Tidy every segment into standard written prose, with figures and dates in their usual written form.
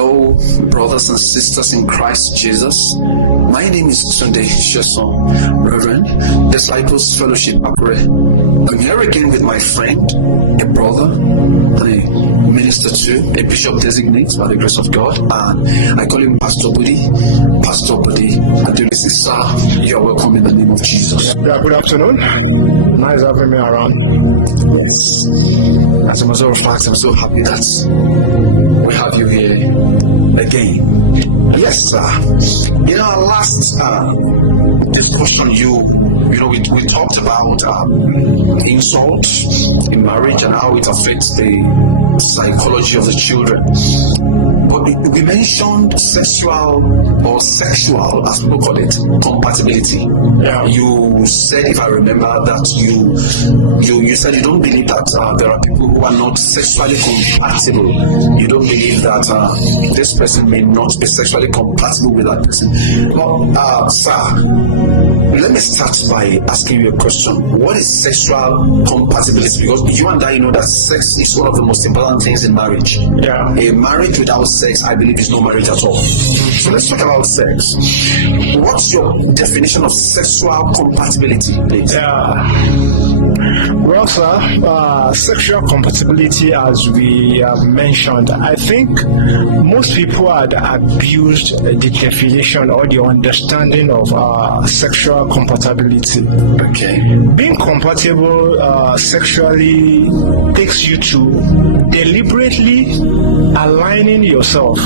Hello, brothers and sisters in Christ Jesus. My name is Sunday Sheson, Reverend, Disciples Fellowship Akure. I'm here again with my friend, a brother, a minister too, a bishop designate by the grace of God, and I call him Pastor Budi. Pastor Budi, sir, you are welcome in the name of Jesus. Yeah, good afternoon. Nice having me around. Yes. As a matter of fact, I'm so happy that we have you here again. Yes, sir. In our last discussion, we talked about insult in marriage and how it affects the psychology of the children. But we mentioned sexual, as people call it, compatibility. Yeah. You said, if I remember, that you said you don't believe that there are people who are not sexually compatible. You don't believe that this person may not be sexually compatible with that person. But, sir, let me start by asking you a question. What is sexual compatibility? Because you and I know that sex is one of the most important things in marriage. Yeah. A marriage without sex, I believe, is no marriage at all. So let's talk about sex. What's your definition of sexual compatibility, please? Well, sir, sexual compatibility, as we have mentioned, I think most people had abused the definition or the understanding of sexual compatibility. Okay. Being compatible sexually takes you to deliberately aligning yourself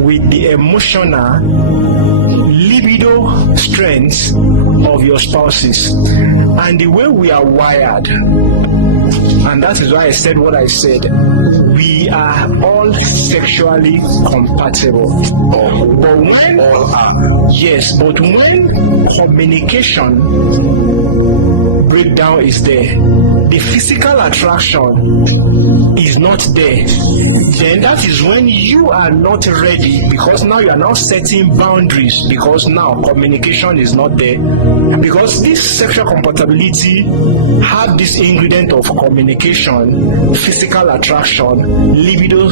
with the emotional libido strengths of your spouses and the way we are wired. And that is why I said what I said. We are all sexually compatible. But when communication breakdown is there, the physical attraction is not there, then that is when you are not ready, because now you are now setting boundaries, because now communication is not there. Because this sexual compatibility have this ingredient of communication, physical attraction, libido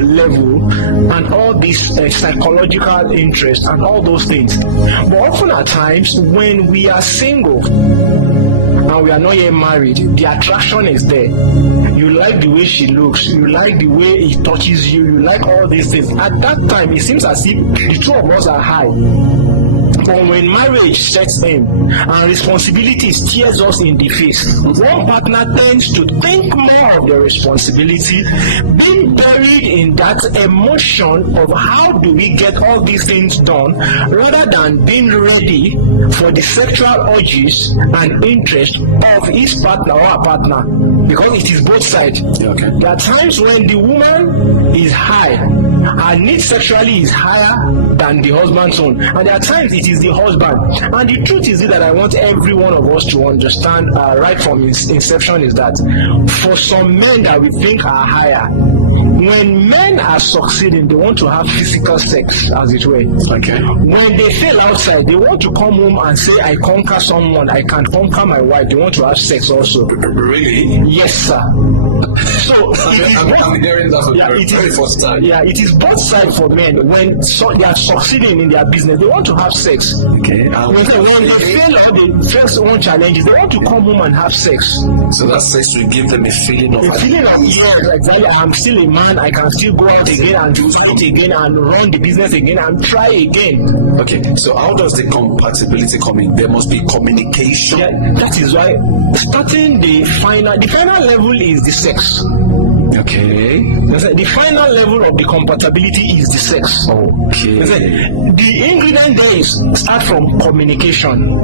level, and all this psychological interest and all those things. But often at times when we are single and we are not yet married, the attraction is there. You like the way she looks, you like the way he touches you, you like all these things. At that time, it seems as if the two of us are high. But when marriage sets in and responsibility stares us in the face, one partner tends to think more of the responsibility, being buried in that emotion of how do we get all these things done, rather than being ready for the sexual urges and interest of his partner or her partner. Because it is both sides. Okay. There are times when the woman is high, her need sexually is higher than the husband's own, and there are times it is the husband. And the truth is that I want every one of us to understand right from its inception is that for some men that we think are higher, when men are succeeding, they want to have physical sex, as it were. Okay. When they fail outside, they want to come home and say, I conquer someone, I can conquer my wife. They want to have sex also. Really? Yes, sir. So I'm hearing that for the very first time. Yeah, it is both sides for men. When they are succeeding in their business, they want to have sex. Okay. When they fail or they face one challenges, they want to come home and have sex. So that sex will give them a feeling of yes, exactly. I'm still a man. I can still go out again and do it again and run the business again and try again. Okay. So how does the compatibility come in? There must be communication. Yeah, that is why starting the final level is the sex. Okay. The final level of the compatibility is the sex. Okay. The ingredient there is start from communication.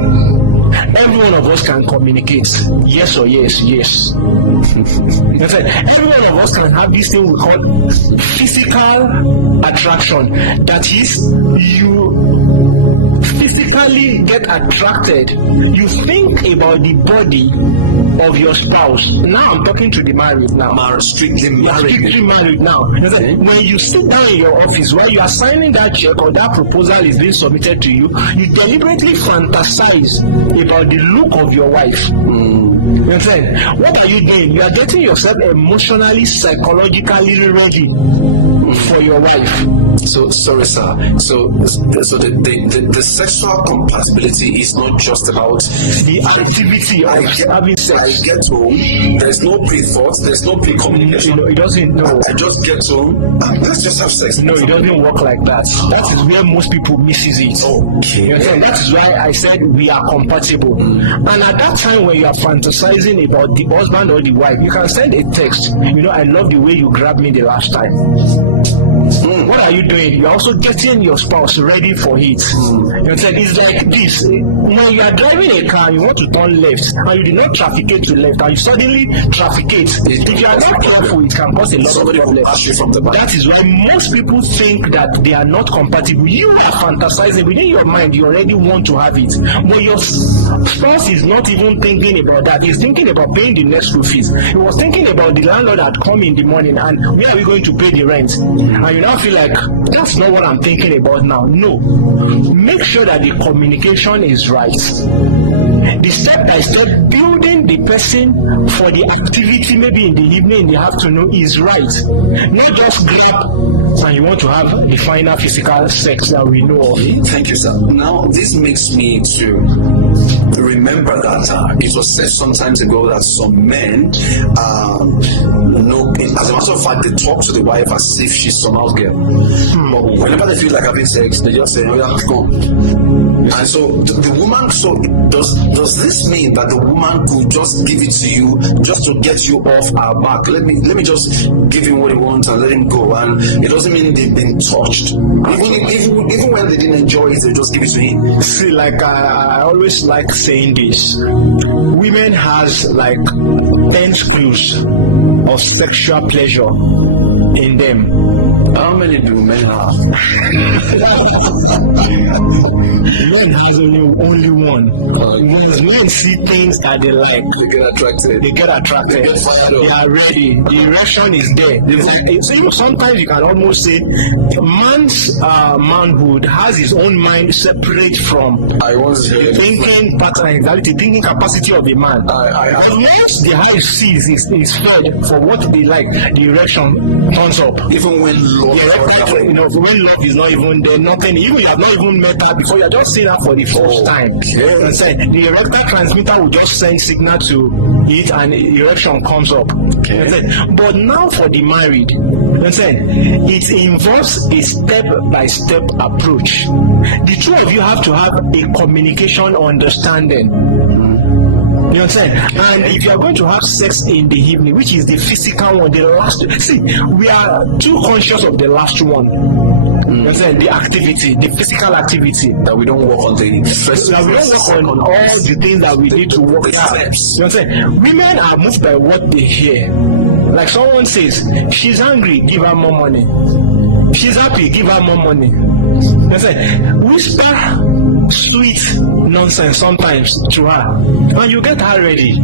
Every one of us can communicate. Yes or yes, yes. Every one of us can have this thing we call physical attraction. That is, you physically get attracted. You think about the body of your spouse. Now I'm talking to the married now. Strictly married now. Okay. When you sit down in your office while you are signing that check or that proposal is being submitted to you, you deliberately fantasize about the look of your wife. You understand? What are you doing? You are getting yourself emotionally, psychologically ready for your wife. So sorry, sir. So the sexual compatibility is not just about the activity of having sex. I get home, there's no pre-thought, there's no pre-communication. It doesn't. No. I just get home and let's just have sex. No, it doesn't work like that. That is where most people misses it. Okay. You understand? That is why I said we are compatible. And at that time when you are fantasizing about the husband or the wife, you can send a text. I love the way you grabbed me the last time. What are you doing? You're also getting your spouse ready for it. You understand? It's like this. When you are driving a car, you want to turn left, and you do not trafficate to left, and you suddenly trafficate. If you are not careful, it can cause a lot of problems. That is why most people think that they are not compatible. You are fantasizing within your mind. You already want to have it, but your spouse is not even thinking about that. He's thinking about paying the next school fees. He was thinking about the landlord that come in the morning, and where are we going to pay the rent? And you now feel like that's not what I'm thinking about now. No, make sure that the communication is right. The step by step building the person for the activity, maybe in the evening, in the afternoon, is right. Not just grab and you want to have the final physical sex that we know of. Thank you, sir. Now, this makes me to remember that it was said some times ago that some men, as a matter of fact, they talk to the wife as if she's some out girl. But whenever they feel like having sex, they just say, "Oh yeah, come." And so the woman, so does this mean that the woman could just give it to you just to get you off her back? Let me just give him what he wants and let him go. And it doesn't mean they've been touched. Even when they didn't enjoy it, they just give it to him. See, like I always like saying this. Women has like 10 screws of sexual pleasure in them. How many do men have? Men has only one. When men see things that they like, They get attracted. They get fired up. They are ready. The erection is there. It's like, sometimes you can almost say man's manhood has his own mind separate from the thinking pattern, the thinking capacity of a man. Once the hive sees is fed for what they like, the erection turns up. Even when love, when love is not even there, nothing. Even you have not even met her before, you are just seeing her for the first time. The erectile transmitter will just send signal to it, and erection comes up. But now for the married, it involves a step-by-step approach. The two of you have to have a communication understanding. You understand? And if you are going to have sex in the evening, which is the physical one, the last, see, we are too conscious of the last one. You understand? The activity, the physical activity. That we don't work on the first. That we don't work on all the things that we need to work on. You understand? Women are moved by what they hear. Like someone says, she's angry, give her more money. She's happy, give her more money. You understand? Whisper sweet nonsense sometimes to her, and you get her ready.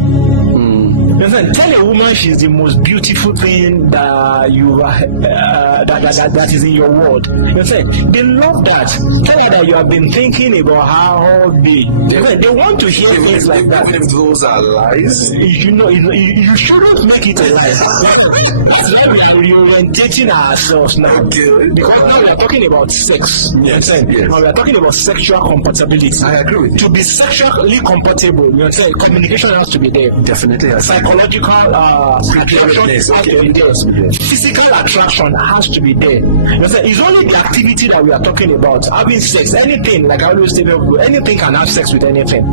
Tell a woman she's the most beautiful thing that you that is in your world. They love that. Tell her that you have been thinking about her all day. They want to hear things like that. Even if those are lies, you shouldn't make it a lie. That's why we are reorientating ourselves now. Because now we are talking about sex. Yes. And we are talking about sexual compatibility. I agree with you. To be sexually compatible, communication has to be there. Definitely. Psychological attraction has to be there. Physical attraction has to be there. It's only the activity that we are talking about. Having sex, anything, like I always say, anything can have sex with anything.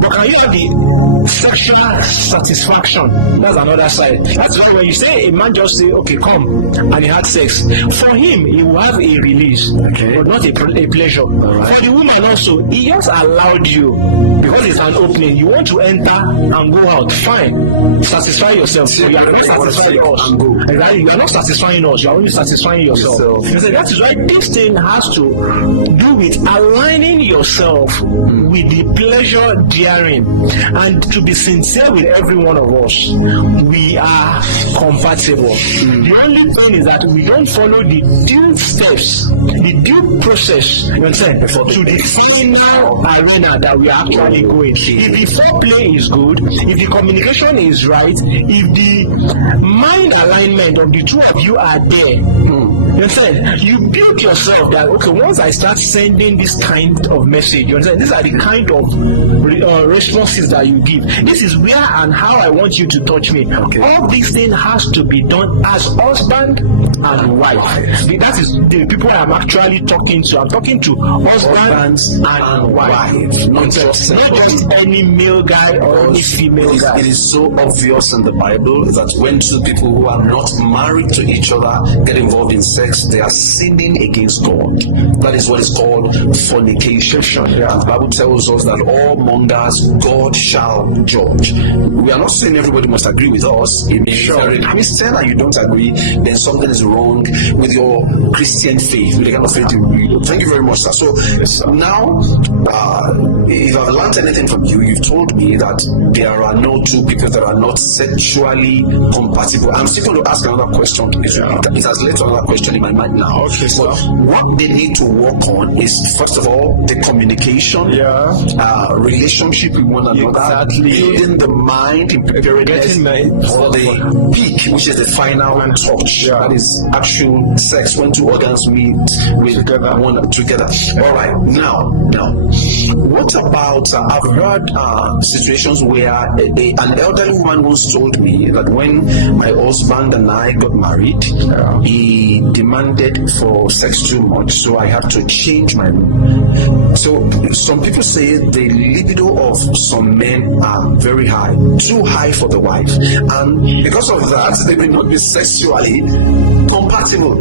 But can you have the sexual satisfaction? That's another side. That's why when you say a man just say, okay, come, and he had sex, for him, he will have a release, but not a pleasure. Right. For the woman also, he just allowed you, because it's an opening. You want to enter and go out, fine. Satisfy yourself. So you are not satisfying us. Exactly. You are not satisfying us. You are only satisfying yourself. That is why this thing has to do with aligning yourself with the pleasure persevering, and to be sincere with every one of us, we are compatible. The only thing is that we don't follow the due steps, the due process, you understand, to the final arena that we are actually going. If the foreplay is good, if the communication is right, if the mind alignment of the two of you are there, you understand, you build yourself that, okay, once I start sending this kind of message, you understand, these are the kind of responses that you give. This is where and how I want you to touch me. Okay. All these things has to be done as husband and wife. That is the people I'm actually talking to. I'm talking to husbands and wife. Not just any male guy or any female guy. It is so obvious in the Bible that when two people who are not married to each other get involved in sex, they are sinning against God. That is what is called fornication. Yeah. And the Bible tells us that all mongers God shall judge. We are not saying everybody must agree with us. If you're a Christian and you don't agree, then something is wrong with your Christian faith, with the kind of faith you. Thank you very much, sir. So now, if I've learned anything from you, you've told me that there are no two people that are not sexually compatible. I'm still going to ask another question. It has led to another question in my mind now. Okay, but what they need to work on is, first of all, the communication, relationship with one another, building the mind in preparedness for the peak, which is the final touch. That is actual sex when two organs meet together. All right. Now, what about? I've heard situations where an elderly woman once told me that when my husband and I got married, he demanded for sex too much, so I have to change my room. So some people say the libido of some men are very high, too high for the wife, and because of that, they may not be sexually compatible.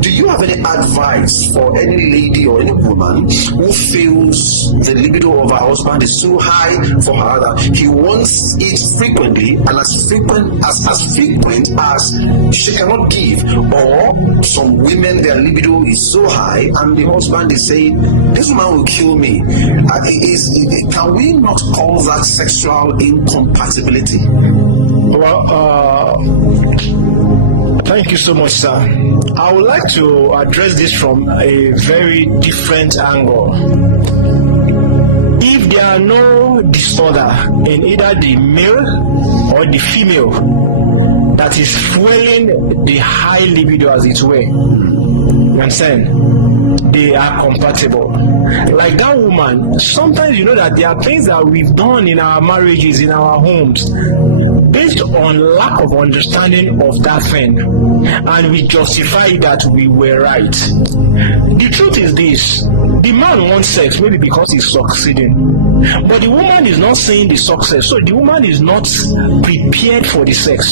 Do you have any advice for any lady or any woman who feels the libido of her husband is too high for her, that he wants it frequently and as frequent as she cannot give, or some women their libido is so high and the husband is saying, this man will kill me? Can we not call that sexual incompatibility? Well, thank you so much, sir. I would like to address this from a very different angle. If there are no disorder in either the male or the female that is fueling the high libido, as it were, you understand, they are compatible. Like that woman, sometimes you know that there are things that we've done in our marriages, in our homes, based on lack of understanding of that thing, and we justify that we were right. The truth is this: the man wants sex maybe because he's succeeding, but the woman is not seeing the success, so the woman is not prepared for the sex.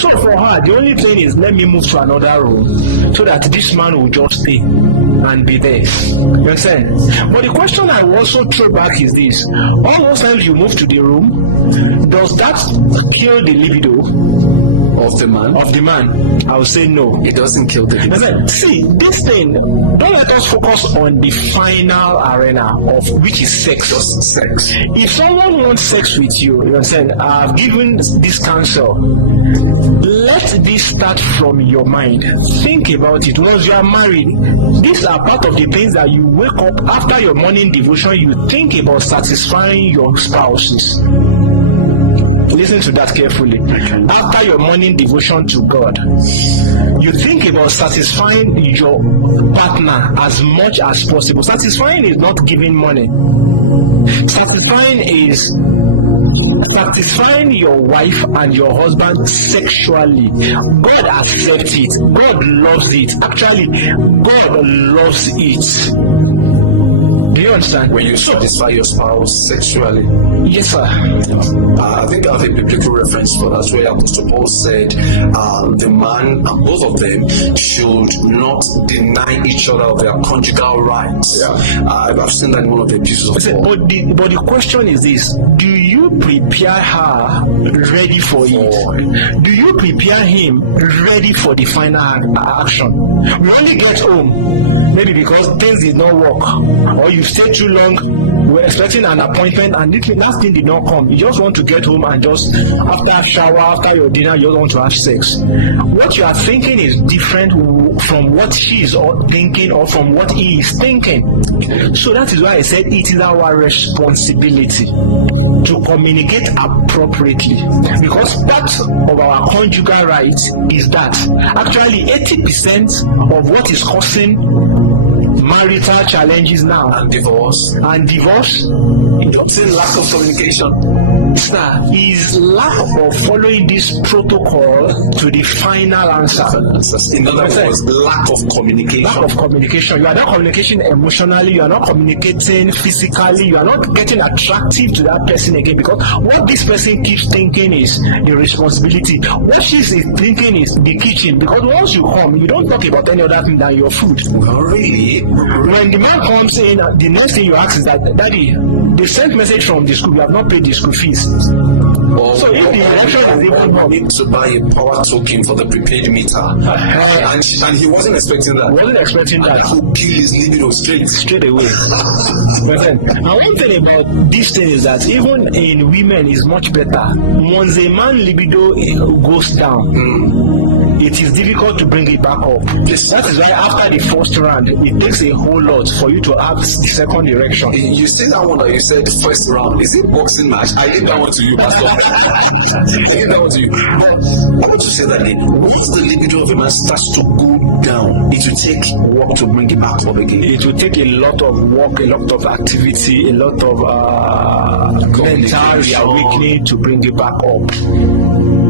So for her, the only thing is, let me move to another room so that this man will just stay and be there. You understand? But the question I also throw back is this: all those times you move to the room, does that kill the libido of the man? I would say no. It doesn't kill the libido. See, this thing, don't let us focus on the final arena of which is sex. Just sex. If someone wants sex with you, you understand, I've given this counsel. Let this start from your mind. Think about it. Once you are married, these are part of the things that you wake up after your morning devotion, you think about satisfying your spouses. Listen to that carefully. After your morning devotion to God, you think about satisfying your partner as much as possible. Satisfying is not giving money. Satisfying is satisfying your wife and your husband sexually. God accepts it. God loves it. Actually, God loves it. Do you understand? When you satisfy your spouse sexually. Yes, sir. I think I have a biblical reference for that, where Apostle Paul said the man and both of them should not deny each other of their conjugal rights. I've seen that in one of the epistles of Paul. But the question is this: do you prepare her ready for it? Do you prepare him ready for the final action? We only get home maybe because things did not work, or you stay too long, we're expecting an appointment, and the last thing did not come. You just want to get home and just after shower, after your dinner, you just want to have sex. What you are thinking is different from what she is thinking or from what he is thinking. So that is why I said it is our responsibility to communicate appropriately, because part of our conjugal rights is that actually 80% of what is causing marital challenges now And divorce. You're saying lack of communication. sir, is lack of following this protocol to the final answer. In other words, lack of communication. Lack of communication. You are not communicating emotionally, you are not communicating physically, you are not getting attractive to that person again, because what this person keeps thinking is the responsibility. What she's thinking is the kitchen, because once you come, you don't talk about any other thing than your food. Well, really? When the man comes in, the next thing you ask is that, Daddy, they sent message from the school, you have not paid the school fees. So if the election is even wrong, need to buy a power token for the prepaid meter, and he wasn't expecting that. Wasn't expecting that. He could kill his libido straight away. But then, and one thing about this thing is that even in women is much better. Once a man libido goes down, it is difficult to bring it back up. That is why after the first round, it takes a whole lot for you to have the second erection. You see that one that you said first round? Is it boxing match? I leave that one to you, Pastor. I leave that one to you. I want to say that once the libido of a man starts to go down, it will take work to bring it back up again. It will take a lot of work, a lot of activity, a lot of mental reawakening to bring it back up.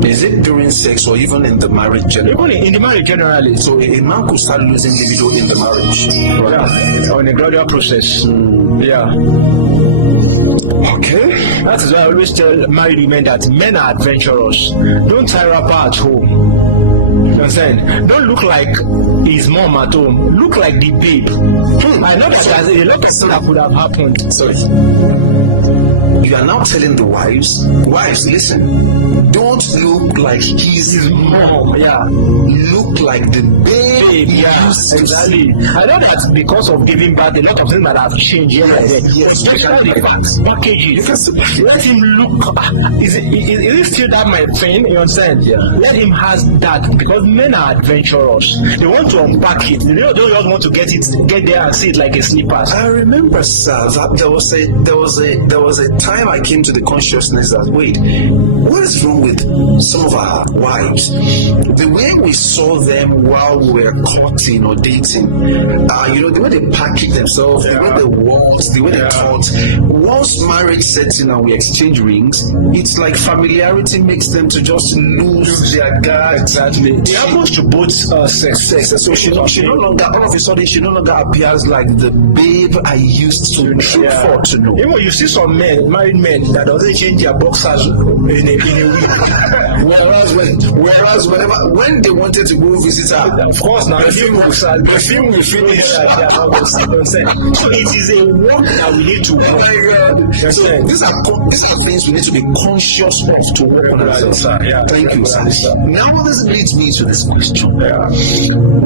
Is it during sex or even in the marriage generally? Even in the marriage generally. So a man could start losing libido in the marriage. Yeah, on a gradual process. Yeah. Okay. That is why I always tell married women that men are adventurous. Don't tie wrapper at home. You understand? Don't look like his mom at home. Look like the babe. I know that there's a lot of stuff that could have happened. Sorry. You are now telling the wives, listen, don't look like his mom. Yeah. Look like the babe. Yeah, exactly. I know that because of giving birth, a lot of things that have changed here and there. Yes. Especially the facts, packages. Let him look. Is it still that my thing? You understand? Yeah. Let him has that, because men are adventurous. They want to unpack it. They don't just want to get there and see it like a slippers. I remember, sir, that there was a time I came to the consciousness that wait, what is wrong with some of our wives? The way we saw them while we were courting or dating, the way they package themselves, the way they walked, the way they talked. Once marriage sets in and we exchange rings, it's like familiarity makes them to just lose their guard. Exactly. It happens to both sex. So she no longer, all of a sudden, she no longer appears like the babe I used to look for to know. Even you see some men, married men, that doesn't change their boxers in a week. whereas when they wanted to go visit her, of course, now the film will finish. So it is a work that we need to work. Oh my God. So these are things we need to be conscious of to work on ourselves. Yeah. Thank you, sir. Now this leads me to this question.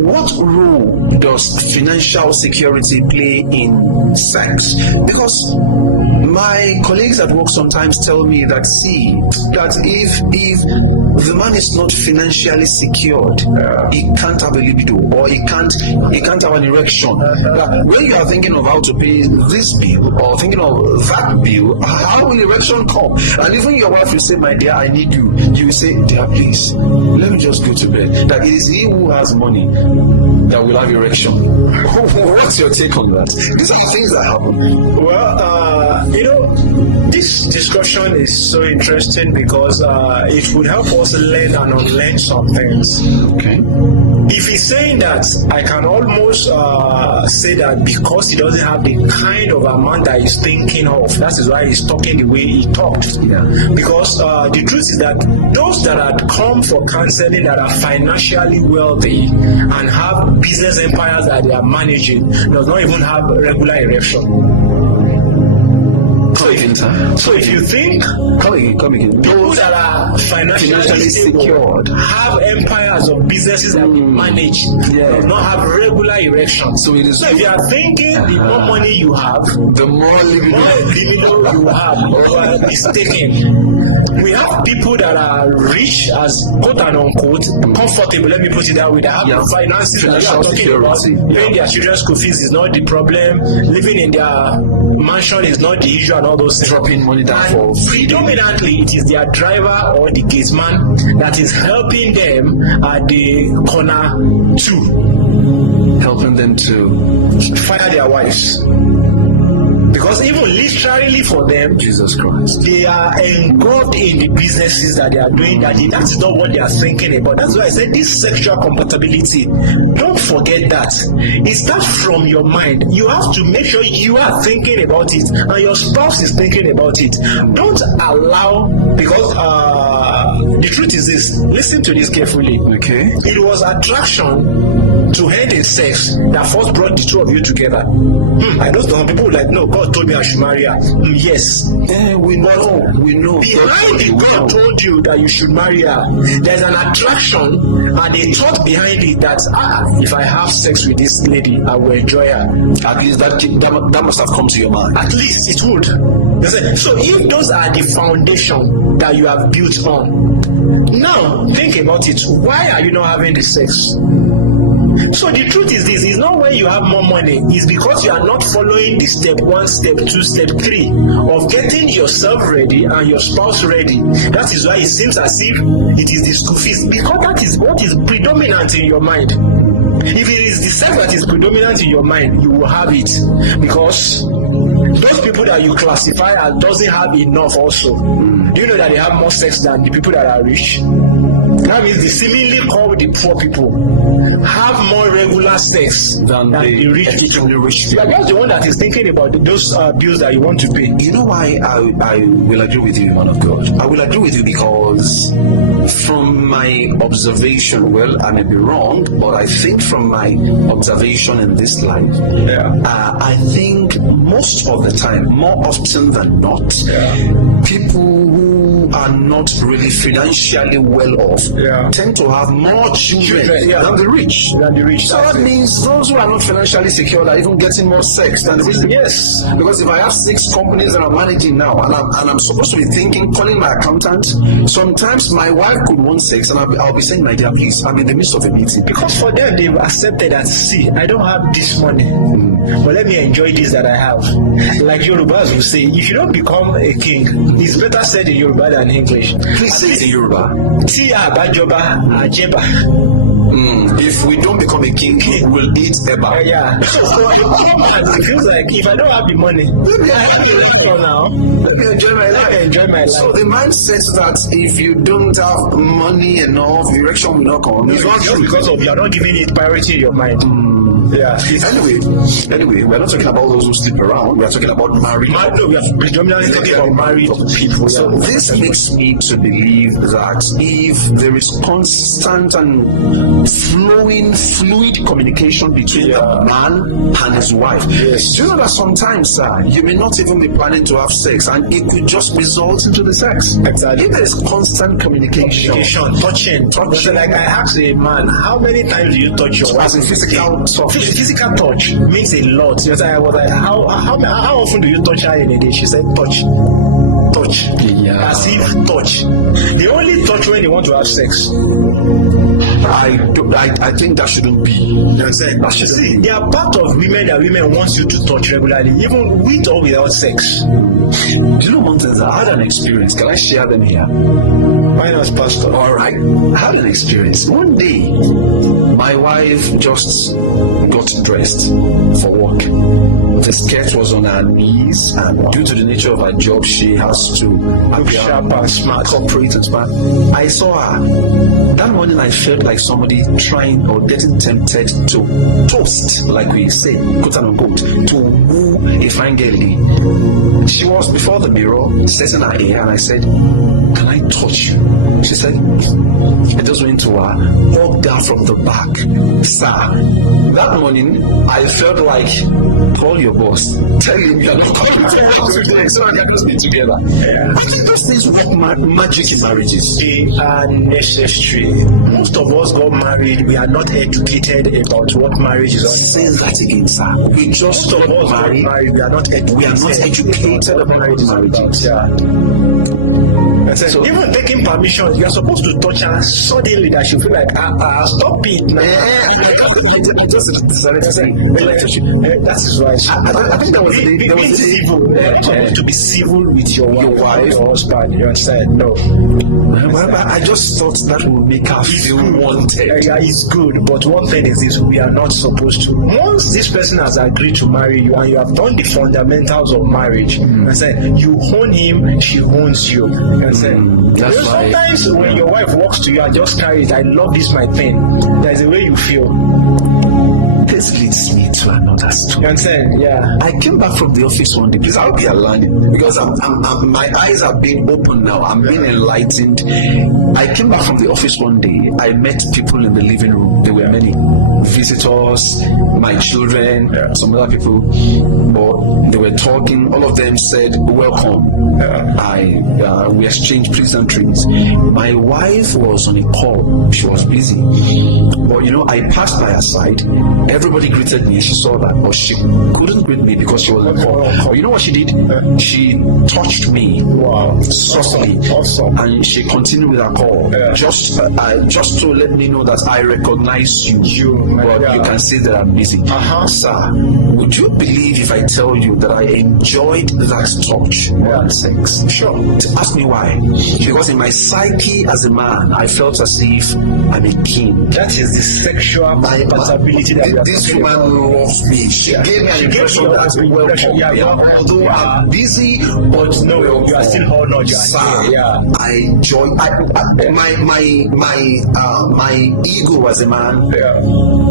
What role does financial security play in sex? Because my colleagues at work sometimes tell me that if the man is not financially secured, he can't have a libido, or he can't have an erection. When you are thinking of how to pay this bill or thinking of that bill, how will erection come? And even your wife will say, my dear, I need you. You will say, dear, please, let me just go to bed. That it is he who has money that will have erection. What's your take on that? These are things that happen. Well, this discussion is so interesting because it would help us learn and unlearn some things. Okay. If he's saying that, I can almost say that because he doesn't have the kind of amount that he's thinking of, that is why he's talking the way he talks. Yeah. Because the truth is that those that had come for counseling that are financially wealthy and have business empires that they are managing does not even have regular erection. So if again, sir. So if you think Come again. people that are financially secured have empires of businesses that they manage, does not have regular erections. So it is. So if you are thinking the more money you have, The more libido you have, you are mistaken. We have people that are rich, as quote and unquote, comfortable. Let me put it that way. They have finances that you are talking about. Paying their children's school fees is not the problem. Living in their mansion is not the issue, and all those things. dropping money down for Predominantly, it is their driver or the gateman that is helping them at the corner to helping them to fire their wives. Because even literally for them, Jesus Christ. they are engulfed in the businesses that they are doing. That is not what they are thinking about. That's why I said this sexual compatibility. Don't forget that it starts from your mind. You have to make sure you are thinking about it, and your spouse is thinking about it. Don't allow, because the truth is this. Listen to this carefully. Okay. It was attraction to end in sex that first brought the two of you together. I know some people like, no, God told me I should marry her. Yes. We know. Behind it, God told you that you should marry her. There's an attraction and a thought behind it that if I have sex with this lady, I will enjoy her. At least that must have come to your mind. At least it would. So if those are the foundation that you have built on, now think about it. Why are you not having the sex? So the truth is this, it's not when you have more money, it's because you are not following the step 1, step 2, step 3 of getting yourself ready and your spouse ready. That is why it seems as if it is the school fees, because that is what is predominant in your mind. If it is the sex that is predominant in your mind, you will have it, because those people that you classify as doesn't have enough also. Do you know that they have more sex than the people that are rich? That means the seemingly called the poor people have more regular sex than the rich people. You are just the one that is thinking about those bills that you want to pay. You know why I will agree with you, man of God? I will agree with you because from my observation, well, I may be wrong, but I think from my observation in this life, I think most of the time, more often than not, people who are not really financially well off tend to have more children than the rich. So that means those who are not financially secure are even getting more sex than the rich. Yes. Because if I have 6 companies that I'm managing now, and I'm supposed to be calling my accountant, sometimes my wife could want sex, and I'll be saying, my dear, please, I'm in the midst of a meeting. Because for them, they've accepted that, see, I don't have this money, but let me enjoy this that I have. Like Yorubas will say, if you don't become a king, it's better said in Yoruba than English. Please say it in Yoruba. If we don't become a king, we'll eat eba. So for a woman, it feels like if I don't have the money, maybe I have to for now. Let me enjoy my life. So the man says that if you don't have money enough, the erection will not come. It's not true because of you are not giving it priority in your mind. Anyway, we're not talking about those who sleep around. We're talking about married. No, we are predominantly talking about married people. So this makes me to believe that if there is constant and flowing, fluid communication between the man and his wife, do you know that sometimes, you may not even be planning to have sex, and it could just result into the sex. Exactly. If there is constant communication, touching. Like I asked a man, how many times do you touch your wife? As in physical touch. Physical touch means a lot. I was like, how often do you touch her in a day? She said, touch. As if touch. They only touch when they want to have sex. I think that shouldn't be. You understand? See, they are part of women that women want you to touch regularly, even with or without sex. Do you know one thing? I had an experience. Can I share them here? Why not, Pastor? All right. I had an experience. One day, my wife just got dressed for work. The skirt was on her knees, and due to the nature of her job, she has to look sharp and smart, corporate and smart. I saw her. That morning, I felt like somebody trying or getting tempted to toast, like we say, quote unquote, to woo a fine girl. She was before the mirror, setting her hair, and I said, "Can I touch you?" She said, I just went to her, hugged her from the back. Sir, that morning, I felt like call your boss, tell him you're not coming to the house today, so I can just be together. I think those things work magic in marriages. They are necessary. Most of us got married, we are not educated about what marriage is. Say that again, sir. We just Most of us got married, we are not educated about marriages. So even taking permission, you are supposed to touch her suddenly that she feel like, stop it now. That is why I think there was civil. You're supposed to be civil with your wife or husband. You understand? No. I just thought that would make her feel wanted. Yeah, it's good, but one thing is this: we are not supposed to. Once this person has agreed to marry you and you have done the fundamentals of marriage, you own him, she owns you. That's why, sometimes when your wife walks to you and just carries, I love this my thing. There's a way you feel. This leads me to another story. You understand? Yeah. I came back from the office one day. Please, I hope you are learning because my eyes are being opened now. I'm being enlightened. I came back from the office one day. I met people in the living room. There were many visitors, my children, some other people. But they were talking. All of them said, "Welcome." We exchanged pleasantries. My wife was on a call. She was busy. But I passed by her side. Everybody greeted me. She saw that, but she couldn't greet me because she was on a call. But you know what she did? She touched me. Wow. Softly. Awesome. And she continued with her call. Just to let me know that I recognize you. But you can see that I'm busy. Sir, would you believe if I tell you that I enjoyed that touch and sex? Sure. Ask me why. Because in my psyche as a man, I felt as if I'm a king. That is the sexual compatibility that this woman loves me. She gave me an impression that although I'm busy, but no, you are still honored. I enjoy. My ego as a man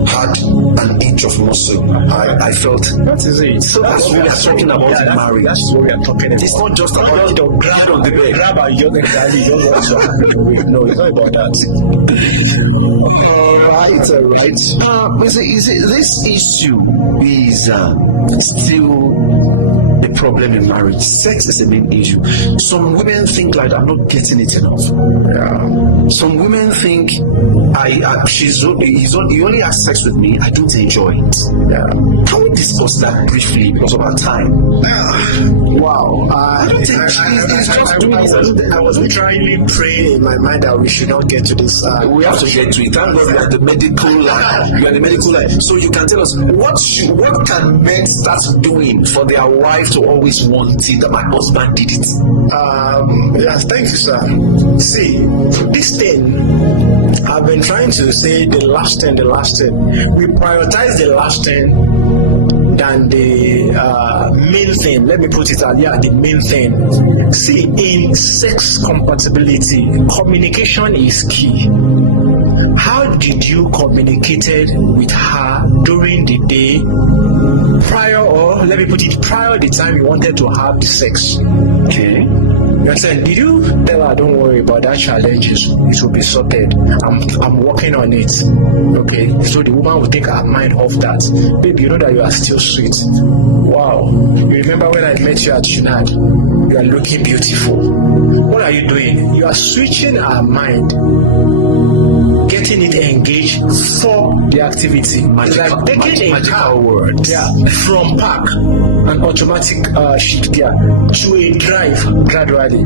had an inch of muscle. I felt that is it. So that's what we are talking about in marriage. That's what we are talking about. It's not just about grab on the bed, grab and you no, it's not about that. All right. This issue is still a problem in marriage. Sex is the main issue. Some women think like I'm not getting it enough. Some women think he only has sex with me. I don't enjoy it. Can we discuss that briefly because of our time? Wow. I don't think she's just doing it. I was trying to pray in my mind that we should not get to this. We have to get to it. Thank God we are the medical line. You are the medical line. So you can tell us what can men start doing for their wife to always want it that my husband did it? Yes, thank you, sir. See, this thing, I've been trying to say the last thing. We prioritize the last thing than the main thing. Let me put it out. The main thing. See, in sex compatibility, communication is key. How did you communicate with her during the day prior, or let me put it, prior the time you wanted to have the sex? Okay. You understand? Did you tell her, don't worry about that challenges, it will be sorted. I'm working on it. Okay. So the woman will take her mind off that. Babe, you know that you are still sweet. Wow. You remember when I met you at Junad? You are looking beautiful. What are you doing? You are switching her mind, getting it engaged for the activity. It's like taking a car from park, an automatic shift gear, to a drive gradually.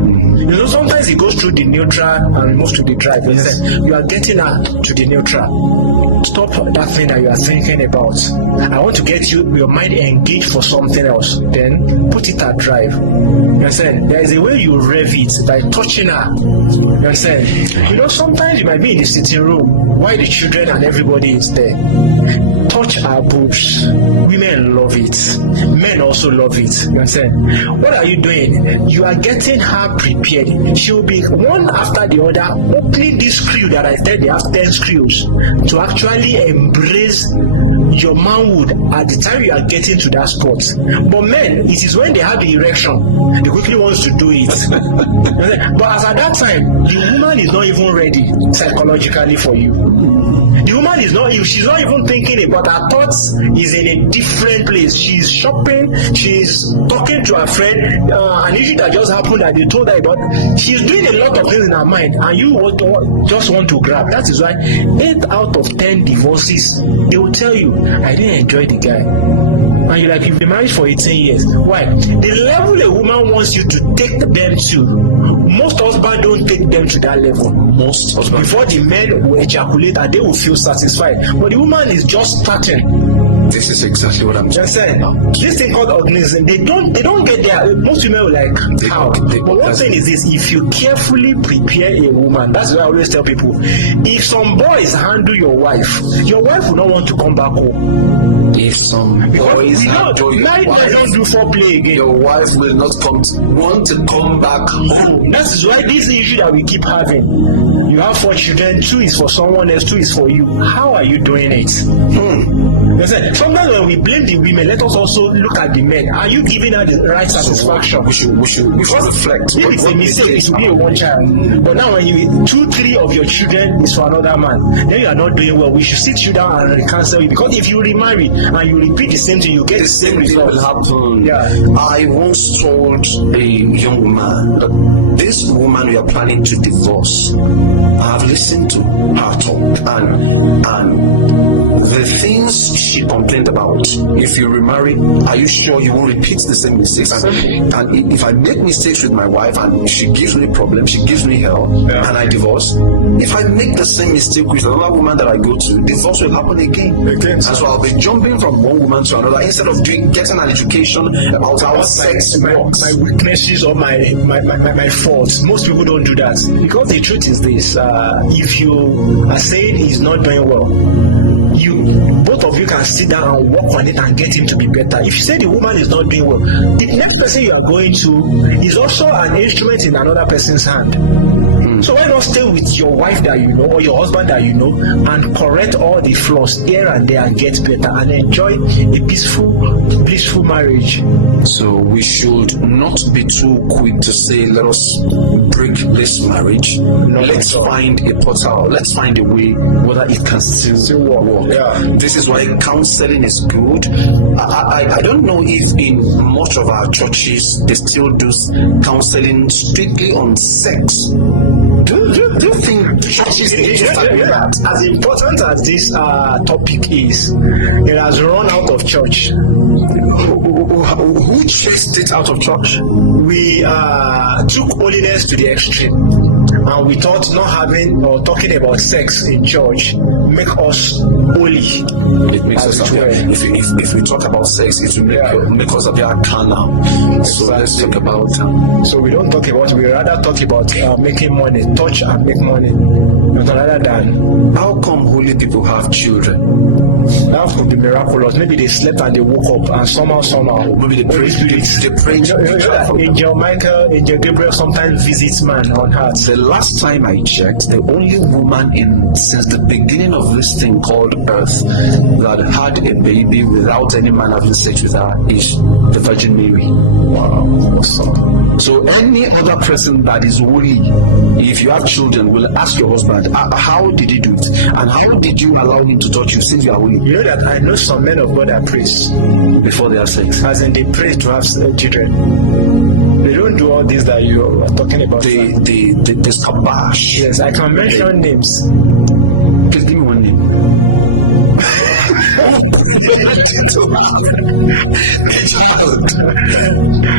Sometimes it goes through the neutral and moves to the drive. Yes. You are getting her to the neutral. Stop that thing that you are thinking about. I want to get your mind engaged for something else. Then put it at drive. You understand? There is a way you rev it by touching her. You understand? Sometimes you might be in the sitting room while the children and everybody is there. Touch her boobs. Women love it. Men also love it. You understand? What are you doing? You are getting her prepared. She will be one after the other opening this screw that I said they have 10 screws to actually embrace your manhood at the time you are getting to that spot. But men, it is when they have the erection, they quickly wants to do it. But as at that time, the woman is not even ready psychologically for you. The woman is not, she's not even thinking about her thoughts is in a different place. She's shopping, she's talking to her friend, an issue that just happened that they told her about. She's doing a lot of things in her mind, and you just want to grab. That is why 8 out of 10 divorces, they will tell you, I didn't enjoy the guy. And you're like, you've been married for 18 years. Why? The level a woman wants you to take them to, most husbands don't take them to that level. Most husbands. Before the men will ejaculate and they will feel satisfied. But the woman is just starting. This is exactly what I'm saying. This thing called organism, they don't get there. Most women will like, how? But one thing is this, if you carefully prepare a woman, that's what I always tell people. If some boys handle your wife will not want to come back home. If some boys handle your wife, don't do foreplay again. Your wife will not want to come back home. That is why this issue that we keep having. You have 4 children, 2 is for someone else, 2 is for you. How are you doing it? Sometimes when we blame the women, let us also look at the men. Are you giving her the right satisfaction? We should reflect. If it's a mistake, it will be a one child. But now when you 2, 3 of your children is for another man, then you are not doing well. We should sit you down and cancel you, because if you remarry and you repeat the same thing, you get the same result. Will happen. Yeah. I once told a young woman that this woman we are planning to divorce, I have listened to her talk and the things she complained about. If you remarry, are you sure you won't repeat the same mistakes? And if I make mistakes with my wife and she gives me problems, she gives me hell, and I divorce, if I make the same mistake with another woman that I go to, divorce will happen again. And so I'll be jumping from one woman to another instead of getting an education about how sex works. My weaknesses or my faults. Most people don't do that, because the truth is this: if you are saying he's not doing well, both of you can sit down and work on it and get him to be better. If you say the woman is not doing well, the next person you are going to is also an instrument in another person's hand. So why not stay with your wife that you know or your husband that you know and correct all the flaws here and there and get better and enjoy a peaceful, blissful marriage? So we should not be too quick to say, let us break this marriage. Let's find a portal. Let's find a way whether it can still work. Yeah. This is why counseling is good. I don't know if in much of our churches they still do counseling strictly on sex. Do you think churches need to start with that? As important as this topic is, it has run out of church. Who chased it out of church? We took holiness to the extreme. And we thought not having or talking about sex in church make us holy. It makes us appear. If we talk about sex, it will make us appear carnal. Exactly. So let's talk about. So we don't talk about. We rather talk about making money, touch and make money, rather than. How come holy people have children? That could be miraculous. Maybe they slept and they woke up, and somehow, maybe they pray. Angel Michael, Angel Gabriel sometimes visits man on earth. The last time I checked, the only woman since the beginning of this thing called Earth that had a baby without any man having sex with her is the Virgin Mary. Wow, awesome. So any other person that is holy, if you have children, will ask your husband, how did he do it? And how did you allow him to touch you since you are holy? You know that I know some men of God that praise before they have sex. As in they pray to have children. They don't do all this that you are talking about. The skabash. Yes, I can mention names. Please give me one name.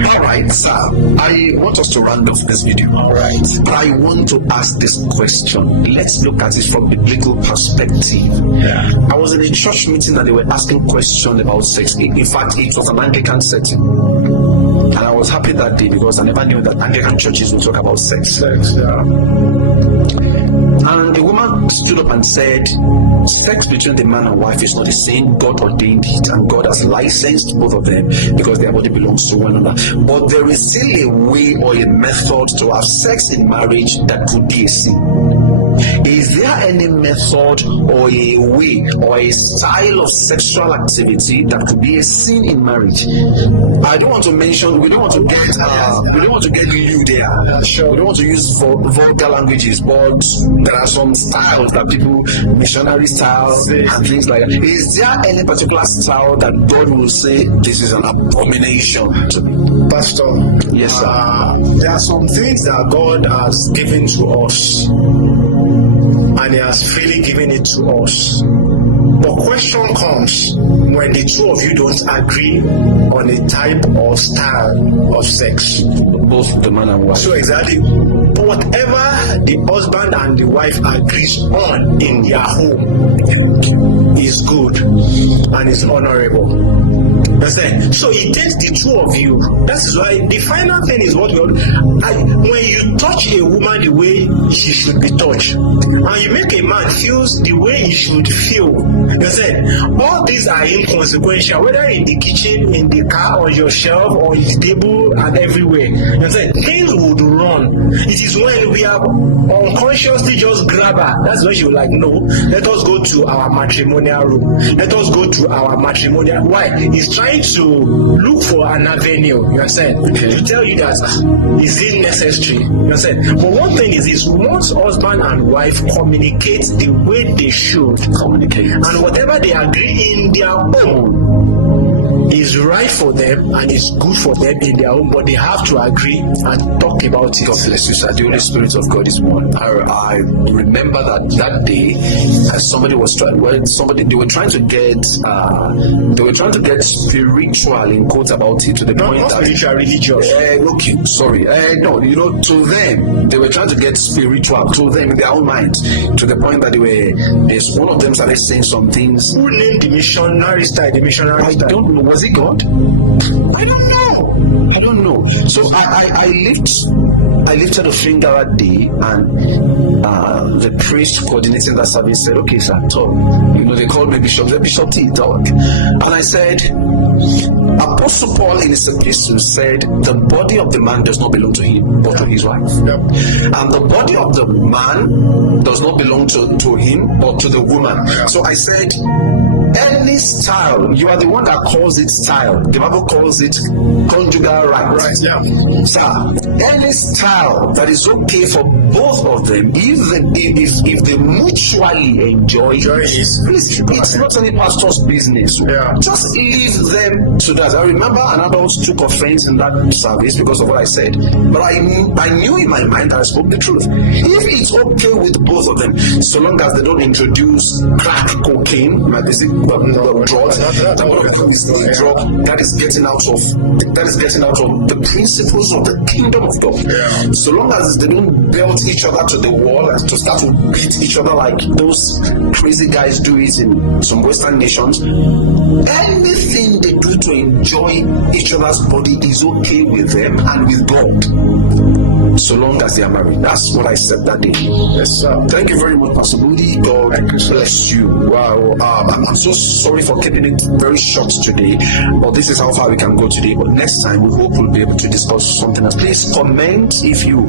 Alright, sir. I want us to round off this video. Alright. But I want to ask this question. Let's look at it from a biblical perspective. Yeah. I was in a church meeting and they were asking questions about sex. In fact, it was an Anglican setting. And I was happy that day because I never knew that Anglican churches would talk about sex. Yeah. And the woman stood up and said, sex between the man and wife is not the same. God ordained it and God has licensed both of them because their body belongs to one another. But there is still a way or a method to have sex in marriage that could be a sin. Is there any method or a way or a style of sexual activity that could be a sin in marriage? I don't want to mention. We don't want to get lewd there. Sure. We don't want to use vulgar languages, but there are some styles that people, missionary styles and things like that. Is there any particular style that God will say this is an abomination to me? Pastor, Yes, sir. there are some things that God has given to us, and He has freely given it to us. But question comes when the two of you don't agree on a type or style of sex. Both the man and wife. So exactly, whatever the husband and the wife agrees on in their home is good and is honorable. Understand? So it takes the two of you. That is why the final thing is what when you touch a woman the way she should be touched, and you make a man feel the way he should feel. Understand? All these are inconsequential, whether in the kitchen, in the car, on your shelf, or in the table, and everywhere. Understand? Things would run. It is when we are unconsciously just grab her. That's when you're like, no, let us go to our matrimonial room. Let us go to our matrimonial. Why? He's trying to look for an avenue. You understand? To tell you that is it necessary. You understand? But one thing is once husband and wife communicate the way they should communicate, and whatever they agree in their own is right for them and is good for them in their own, but they have to agree and talk about it. God bless you, sir. The Holy Spirit of God is one. I remember that day, somebody was trying. Well, they were trying to get spiritual in quotes about it to the point Not that spiritual, religious. okay, sorry. No, to them they were trying to get spiritual to them in their own mind to the point that there's one of them started saying some things. Who named the missionary style? The missionary I style. don't know. Was it God? I don't know. So I lifted a finger that day, and the priest coordinating that service said, "Okay, sir, talk." They called me Bishop. The Bishop T talk, and I said, Apostle Paul in his epistle said, "The body of the man does not belong to him, but to his wife." Yep. And the body of the man does not belong to him or to the woman. So I said, any style, you are the one that calls it style. The Bible calls it conjugal right. Right, yeah. Sir, any style that is okay for both of them, if they mutually enjoy it, please, it's not any pastor's business. Yeah. Just leave them to that. I remember an adult took offense in that service because of what I said, but I knew in my mind that I spoke the truth. If it's okay with both of them, so long as they don't introduce crack cocaine, like this drugs, that is getting out of the principles of the kingdom of God. Yeah. So long as they don't belt each other to the wall and to start to beat each other like those crazy guys do it in some Western nations, anything they do to enjoy each other's body is okay with them and with God, so long as they are married. That's what I said that day. Yes, sir. Thank you very much, Pastor Budi. God bless you. Wow. I'm so sorry for keeping it very short today, but this is how far we can go today. But next time, we hope we'll be able to discuss something else. Please comment if you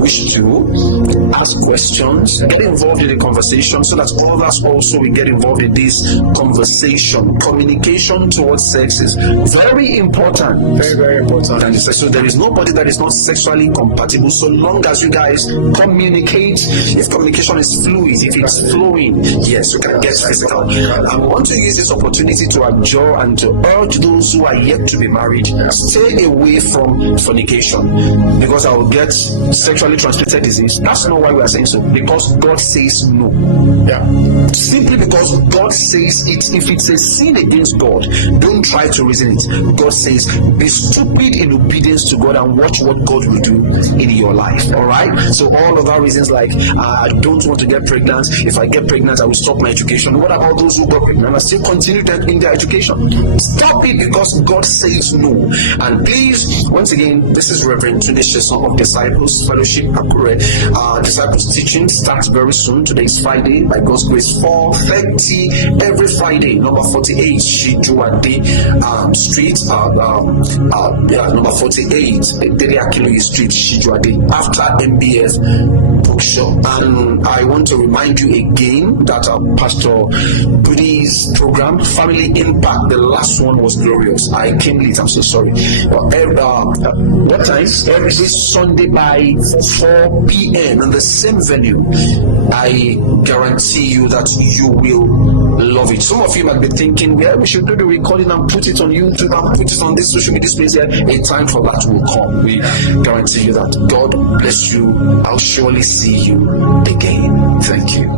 wish to ask questions, get involved in the conversation so that others also will get involved in this conversation. Communication towards sex is very important. Very, very important. And so there is nobody that is not sexually compatible so long as you guys communicate. If communication is fluid, if it's flowing, yes, you can get physical. I want to use this opportunity to adjure and to urge those who are yet to be married, stay away from fornication, because I will get sexually transmitted disease. That's not why we are saying so, because God says no. Yeah. Simply because God says it. If it's a sin against God, don't try to reason it. God says, be stupid in obedience to God and watch what God will do in your life. All right. So all of our reasons like I don't want to get pregnant. If I get pregnant, I will stop my education. What about those who got pregnant and still continue in their education? Stop it because God says no. And please, once again, this is Reverend Tunde Sheson of Disciples Fellowship Akure. Disciples teaching starts very soon. Today is Friday, by God's grace, 4:30 every Friday. Number 48 Shijuade Street. Number 48 Dede Akiloyi Street, Shijuade. After MBF book shop. And I want to remind you again that Pastor Budi's program, Family Impact, the last one was glorious. I came late, I'm so sorry. What time? Every Sunday by 4 p.m. in the same venue. I guarantee you that you will love it. Some of you might be thinking, yeah, we should do the recording and put it on YouTube and put it on this social media space here. A time for that will come. We guarantee you that. God bless you. I'll surely see you again. Thank you.